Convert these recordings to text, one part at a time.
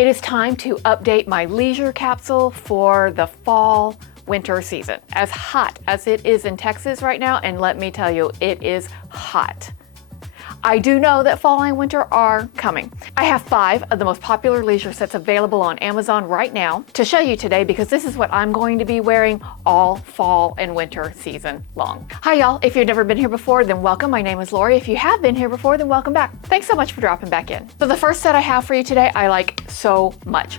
It is time to update my leisure capsule for the fall winter season. As hot as it is in Texas right now, and let me tell you, it is hot. I do know that fall and winter are coming. I have 5 of the most popular leisure sets available on Amazon right now to show you today, because this is what I'm going to be wearing all fall and winter season long. Hi y'all, if you've never been here before, then welcome. My name is Lori. If you have been here before, then welcome back. Thanks so much for dropping back in. So the first set I have for you today, I like so much.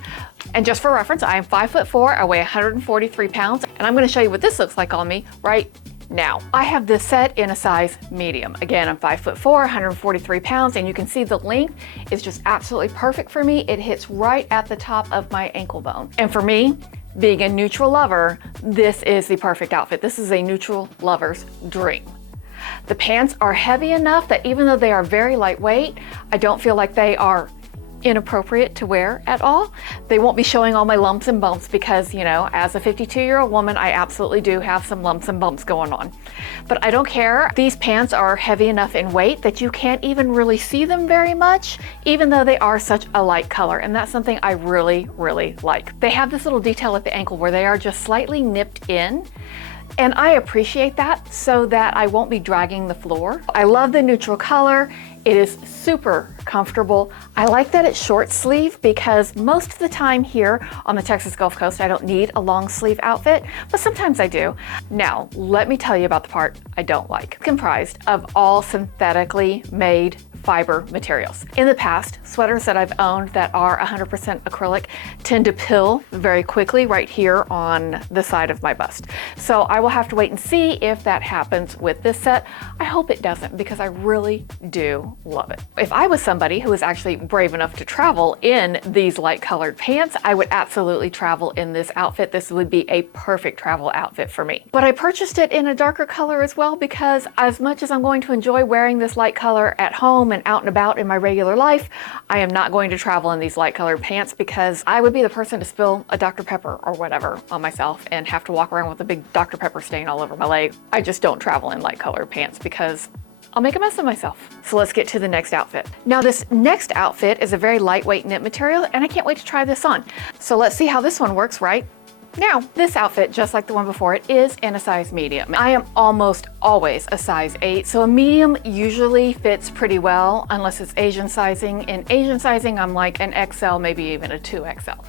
And just for reference, I am 5'4", I weigh 143 pounds, and I'm gonna show you what this looks like on me right now. I have this set in a size medium. Again, I'm 5'4", 143 pounds, and you can see the length is just absolutely perfect for me. It hits right at the top of my ankle bone. And for me, being a neutral lover, this is the perfect outfit. This is a neutral lover's dream. The pants are heavy enough that even though they are very lightweight, I don't feel like they are inappropriate to wear at all. They won't be showing all my lumps and bumps because, you know, as a 52-year-old woman, I absolutely do have some lumps and bumps going on. But I don't care. These pants are heavy enough in weight that you can't even really see them very much, even though they are such a light color. And that's something I really, really like. They have this little detail at the ankle where they are just slightly nipped in. And I appreciate that so that I won't be dragging the floor. I love the neutral color. It is super comfortable. I like that it's short sleeve because most of the time here on the Texas Gulf Coast, I don't need a long sleeve outfit, but sometimes I do. Now, let me tell you about the part I don't like. It's comprised of all synthetically made fiber materials. In the past, sweaters that I've owned that are 100% acrylic tend to pill very quickly right here on the side of my bust. So I will have to wait and see if that happens with this set. I hope it doesn't because I really do love it. If I was somebody who was actually brave enough to travel in these light colored pants, I would absolutely travel in this outfit. This would be a perfect travel outfit for me. But I purchased it in a darker color as well because as much as I'm going to enjoy wearing this light color at home and out and about in my regular life, I am not going to travel in these light colored pants because I would be the person to spill a Dr. Pepper or whatever on myself and have to walk around with a big Dr. Pepper stain all over my leg. I just don't travel in light colored pants because I'll make a mess of myself. So let's get to the next outfit. Now this next outfit is a very lightweight knit material and I can't wait to try this on. So let's see how this one works right now. This outfit, just like the one before it, is in a size medium. I am almost always a size 8, so a medium usually fits pretty well unless it's Asian sizing. In Asian sizing, I'm like an XL, maybe even a 2XL.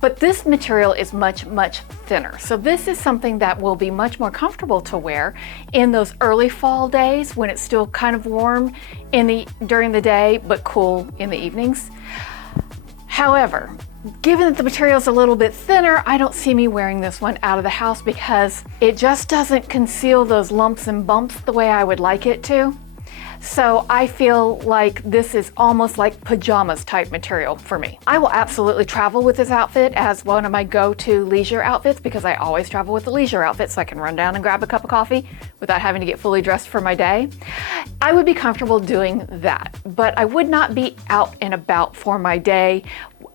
But this material is much, much thinner. So this is something that will be much more comfortable to wear in those early fall days when it's still kind of warm during the day, but cool in the evenings. However, given that the material is a little bit thinner, I don't see me wearing this one out of the house because it just doesn't conceal those lumps and bumps the way I would like it to. So I feel like this is almost like pajamas type material for me. I will absolutely travel with this outfit as one of my go-to leisure outfits because I always travel with the leisure outfit so I can run down and grab a cup of coffee without having to get fully dressed for my day. I would be comfortable doing that, but I would not be out and about for my day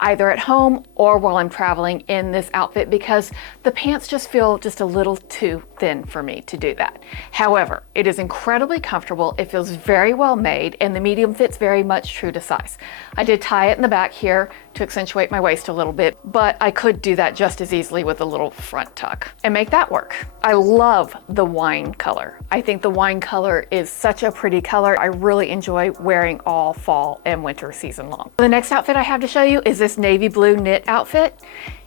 either at home or while I'm traveling in this outfit because the pants just feel just a little too thin for me to do that. However, it is incredibly comfortable. It feels very well made and the medium fits very much true to size. I did tie it in the back here to accentuate my waist a little bit, but I could do that just as easily with a little front tuck and make that work. I love the wine color. I think the wine color is such a pretty color. I really enjoy wearing all fall and winter season long. The next outfit I have to show you is this navy blue knit outfit.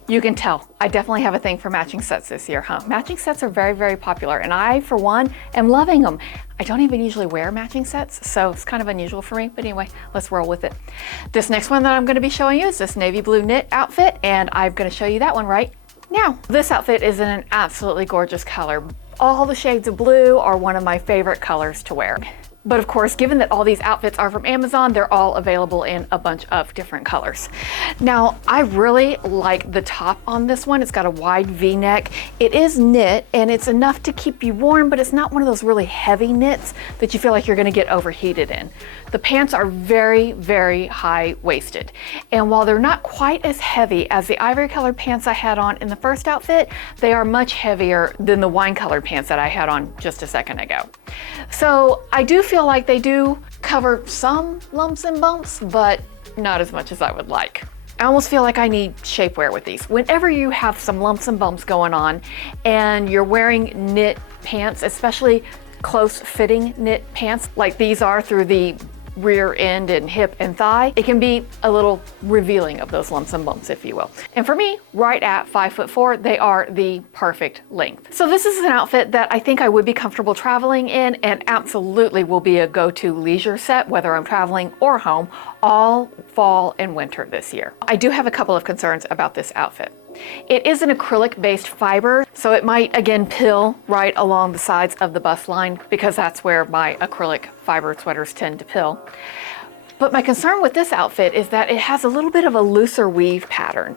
You can tell, I definitely have a thing for matching sets this year, huh? Matching sets are very, very popular, and I, for one, am loving them. I don't even usually wear matching sets, so it's kind of unusual for me, but anyway, let's roll with it. This next one that I'm gonna be showing you is this navy blue knit outfit, and I'm gonna show you that one right now. This outfit is in an absolutely gorgeous color. All the shades of blue are one of my favorite colors to wear. But of course, given that all these outfits are from Amazon, they're all available in a bunch of different colors. Now, I really like the top on this one. It's got a wide V-neck. It is knit and it's enough to keep you warm, but it's not one of those really heavy knits that you feel like you're gonna get overheated in. The pants are very, very high-waisted. And while they're not quite as heavy as the ivory colored pants I had on in the first outfit, they are much heavier than the wine colored pants that I had on just a second ago. So I do feel like they do cover some lumps and bumps, but not as much as I would like. I almost feel like I need shapewear with these. Whenever you have some lumps and bumps going on and you're wearing knit pants, especially close fitting knit pants like these are through the rear end and hip and thigh, it can be a little revealing of those lumps and bumps, if you will. And for me, right at 5'4", they are the perfect length. So this is an outfit that I think I would be comfortable traveling in and absolutely will be a go-to leisure set, whether I'm traveling or home, all fall and winter this year. I do have a couple of concerns about this outfit. It is an acrylic-based fiber, so it might again pill right along the sides of the bust line because that's where my acrylic fiber sweaters tend to pill. But my concern with this outfit is that it has a little bit of a looser weave pattern.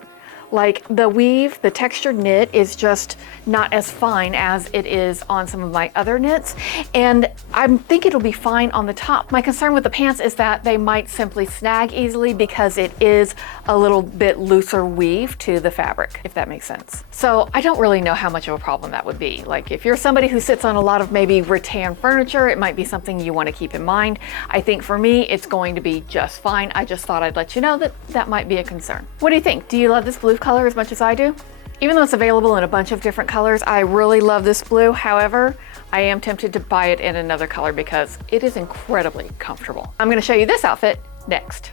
Like the weave, the textured knit is just not as fine as it is on some of my other knits. And I think it'll be fine on the top. My concern with the pants is that they might simply snag easily because it is a little bit looser weave to the fabric, if that makes sense. So I don't really know how much of a problem that would be. Like if you're somebody who sits on a lot of maybe rattan furniture, it might be something you want to keep in mind. I think for me, it's going to be just fine. I just thought I'd let you know that that might be a concern. What do you think? Do you love this blue color as much as I do? Even though it's available in a bunch of different colors, I really love this blue. However, I am tempted to buy it in another color because it is incredibly comfortable. I'm going to show you this outfit next.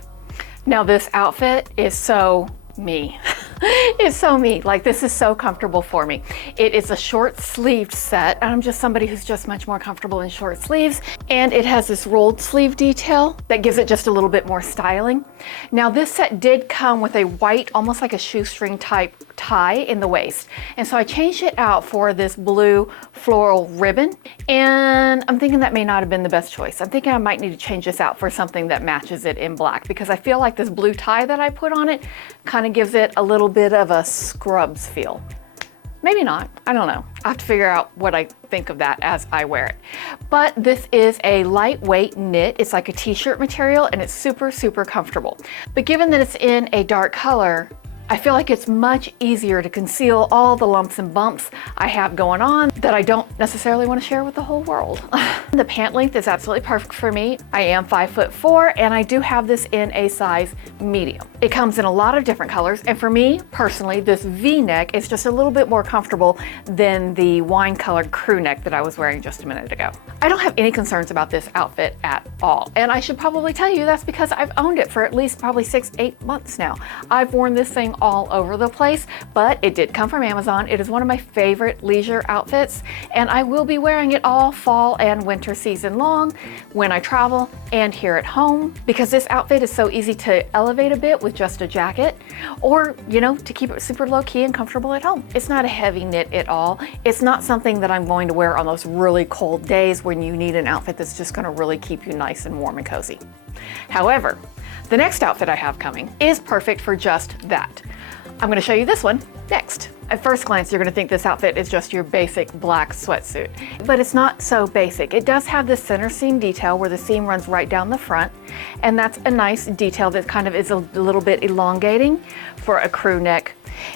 Now this outfit is so me. It's so me. Like this is so comfortable for me. It is a short sleeved set. I'm just somebody who's just much more comfortable in short sleeves, and it has this rolled sleeve detail that gives it just a little bit more styling. Now this set did come with a white, almost like a shoestring type tie in the waist, and so I changed it out for this blue floral ribbon, and I'm thinking that may not have been the best choice. I'm thinking I might need to change this out for something that matches it in black because I feel like this blue tie that I put on it kind of gives it a little bit of a scrubs feel. Maybe not, I don't know. I have to figure out what I think of that as I wear it. But this is a lightweight knit. It's like a t-shirt material and it's super, super comfortable. But given that it's in a dark color, I feel like it's much easier to conceal all the lumps and bumps I have going on that I don't necessarily want to share with the whole world. The pant length is absolutely perfect for me. I am 5'4" and I do have this in a size medium. It comes in a lot of different colors, and for me personally, this V-neck is just a little bit more comfortable than the wine colored crew neck that I was wearing just a minute ago. I don't have any concerns about this outfit at all, and I should probably tell you that's because I've owned it for at least probably 6-8 months now. I've worn this thing all over the place, but it did come from Amazon. It is one of my favorite leisure outfits, and I will be wearing it all fall and winter season long when I travel and here at home, because this outfit is so easy to elevate a bit with just a jacket, or you know, to keep it super low key and comfortable at home. It's not a heavy knit at all. It's not something that I'm going to wear on those really cold days when you need an outfit that's just going to really keep you nice and warm and cozy. However, the next outfit I have coming is perfect for just that. I'm going to show you this one next. At first glance, you're going to think this outfit is just your basic black sweatsuit, but it's not so basic. It does have this center seam detail where the seam runs right down the front, and that's a nice detail that kind of is a little bit elongating for a crew neck.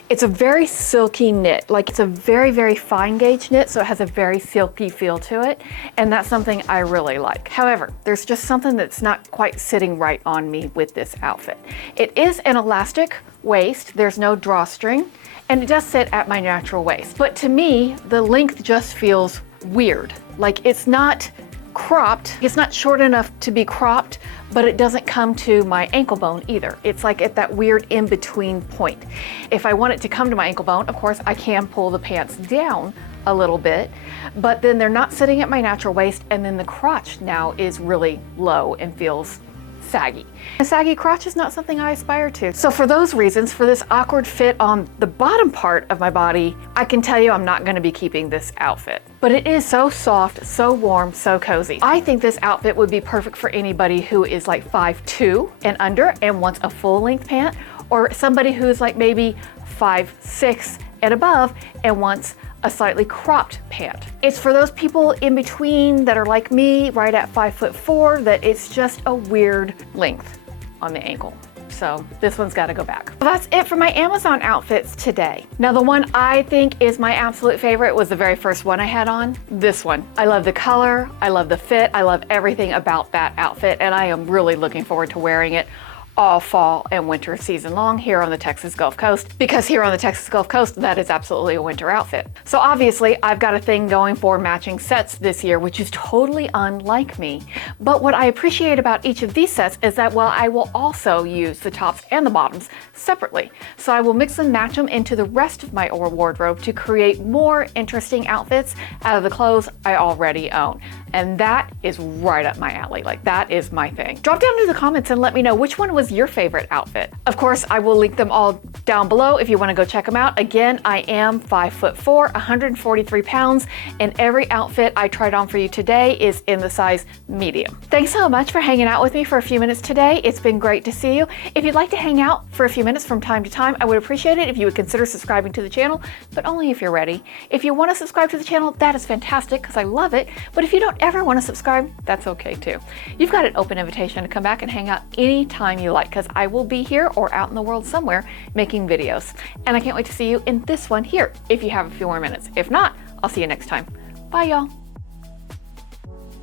It's a very silky knit, like it's a very, very fine gauge knit, so it has a very silky feel to it, and that's something I really like. However, there's just something that's not quite sitting right on me with this outfit. It is an elastic waist, there's no drawstring, and it does sit at my natural waist. But to me, the length just feels weird. Like it's not cropped, it's not short enough to be cropped, but it doesn't come to my ankle bone either. It's like at that weird in-between point. If I want it to come to my ankle bone, of course, I can pull the pants down a little bit, but then they're not sitting at my natural waist, and then the crotch now is really low and feels saggy. A saggy crotch is not something I aspire to. So for those reasons, for this awkward fit on the bottom part of my body, I can tell you I'm not going to be keeping this outfit. But it is so soft, so warm, so cozy. I think this outfit would be perfect for anybody who is like 5'2" and under and wants a full length pant, or somebody who's like maybe 5'6" and above and wants a slightly cropped pant. It's for those people in between that are like me, right at 5'4", that it's just a weird length on the ankle. So this one's got to go back. Well, that's it for my Amazon outfits today. Now the one I think is my absolute favorite was the very first one I had on, this one. I love the color, I love the fit, I love everything about that outfit, and I am really looking forward to wearing it all fall and winter season long here on the Texas Gulf Coast, because here on the Texas Gulf Coast, that is absolutely a winter outfit. So obviously I've got a thing going for matching sets this year, which is totally unlike me. But what I appreciate about each of these sets is that, well, I will also use the tops and the bottoms separately. So I will mix and match them into the rest of my wardrobe to create more interesting outfits out of the clothes I already own. And that is right up my alley. Like, that is my thing. Drop down in the comments and let me know which one was your favorite outfit. Of course, I will link them all down below if you want to go check them out. Again, I am 5'4", 143 pounds, and every outfit I tried on for you today is in the size medium. Thanks so much for hanging out with me for a few minutes today. It's been great to see you. If you'd like to hang out for a few minutes from time to time, I would appreciate it if you would consider subscribing to the channel, but only if you're ready. If you want to subscribe to the channel, that is fantastic because I love it. But if you don't ever want to subscribe, that's okay too. You've got an open invitation to come back and hang out anytime you like, because I will be here or out in the world somewhere making videos. And I can't wait to see you in this one here if you have a few more minutes. If not, I'll see you next time. Bye, y'all.